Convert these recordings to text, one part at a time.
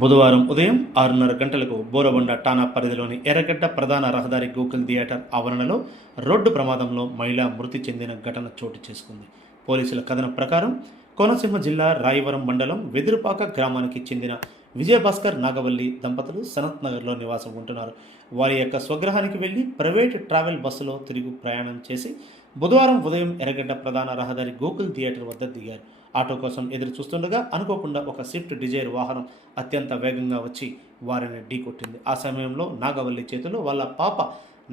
బుధవారం ఉదయం ఆరున్నర గంటలకు బోరబండ టానా పరిధిలోని ఎర్రగడ్డ ప్రధాన రహదారి గోకుల్ థియేటర్ ఆవరణలో రోడ్డు ప్రమాదంలో మహిళ మృతి చెందిన ఘటన చోటు చేసుకుంది. పోలీసుల కథనం ప్రకారం కోనసీమ జిల్లా రాయవరం మండలం వెదురుపాక గ్రామానికి చెందిన విజయభాస్కర్ నాగవల్లి దంపతులు సనత్ నగర్లో నివాసం ఉంటున్నారు. వారి యొక్క స్వగ్రహానికి వెళ్ళి ప్రైవేట్ ట్రావెల్ బస్సులో తిరుగు ప్రయాణం చేసి బుధవారం ఉదయం ఎర్రగడ్డ ప్రధాన రహదారి గోకుల్ థియేటర్ వద్ద దిగారు. ఆటో కోసం ఎదురు చూస్తుండగా అనుకోకుండా ఒక స్విఫ్ట్ డిజైర్ వాహనం అత్యంత వేగంగా వచ్చి వారిని ఢీకొట్టింది. ఆ సమయంలో నాగవల్లి చేతిలో వాళ్ళ పాప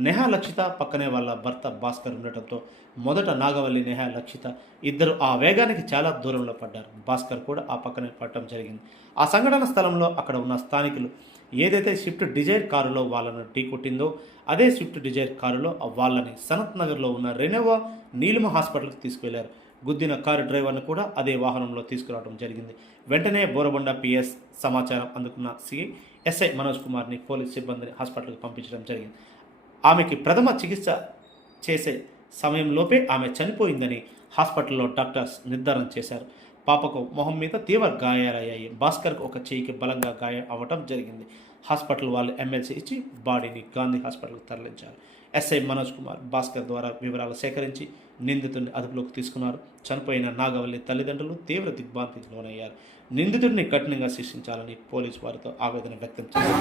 నెహా లక్షిత పక్కనే వాళ్ళ భర్త భాస్కర్ ఉండటంతో మొదట నాగవల్లి నెహా లక్షిత ఇద్దరు ఆ వేగానికి చాలా దూరంలో పడ్డారు. భాస్కర్ కూడా ఆ పక్కనే పడటం జరిగింది. ఆ సంఘటన స్థలంలో అక్కడ ఉన్న స్థానికులు ఏదైతే స్విఫ్ట్ డిజైర్ కారులో వాళ్ళను ఢీకొట్టిందో అదే స్విఫ్ట్ డిజైర్ కారులో ఆ వాళ్ళని సనత్ నగర్లో ఉన్న రెనోవా నీలిమ హాస్పిటల్కి తీసుకువెళ్ళారు. గుద్దిన కారు డ్రైవర్ను కూడా అదే వాహనంలో తీసుకురావడం జరిగింది. వెంటనే బోరబండ పిఎస్ సమాచారం అందుకున్న సిఐ ఎస్ఐ మనోజ్ కుమార్ని పోలీస్ సిబ్బందిని హాస్పిటల్కి పంపించడం జరిగింది. ఆమెకి ప్రథమ చికిత్స చేసే సమయంలోపే ఆమె చనిపోయిందని హాస్పిటల్లో డాక్టర్స్ నిర్ధారణ చేశారు. పాపకు మొహం మీద తీవ్ర గాయాలయ్యాయి. భాస్కర్కు ఒక చేయికి బలంగా గాయం అవ్వటం జరిగింది. హాస్పిటల్ వాళ్ళు ఎమ్మెల్సీ ఇచ్చి బాడీని గాంధీ హాస్పిటల్కి తరలించారు. ఎస్ఐ మనోజ్ కుమార్ భాస్కర్ ద్వారా వివరాలు సేకరించి నిందితుడిని అదుపులోకి తీసుకున్నారు. చనిపోయిన నాగవల్లి తల్లిదండ్రులు తీవ్ర దిగ్భ్రాంతికి లోనయ్యారు. నిందితుడిని కఠినంగా శిక్షించాలని పోలీసు వారితో ఆవేదన వ్యక్తం చేశారు.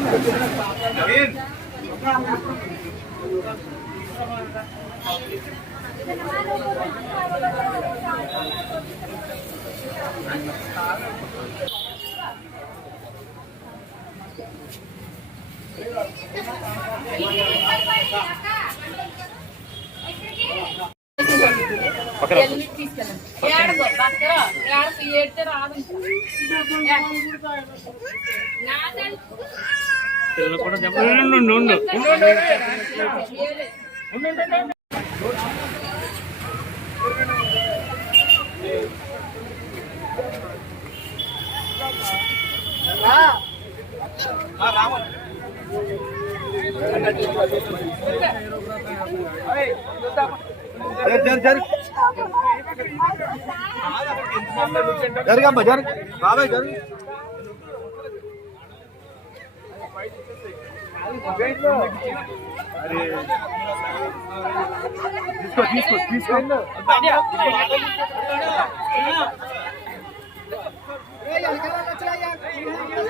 హెల్మెట్ తీసుకెళ్ళండి. ఏడగో, పక్కన. ఏడకు, ఏడితే రాదు ఇంకా. నాదండి. ఏలే. జరగమ్మా జరు బాబాయ్ జరు తీసుకో తీసుకో తీసుకో ఏ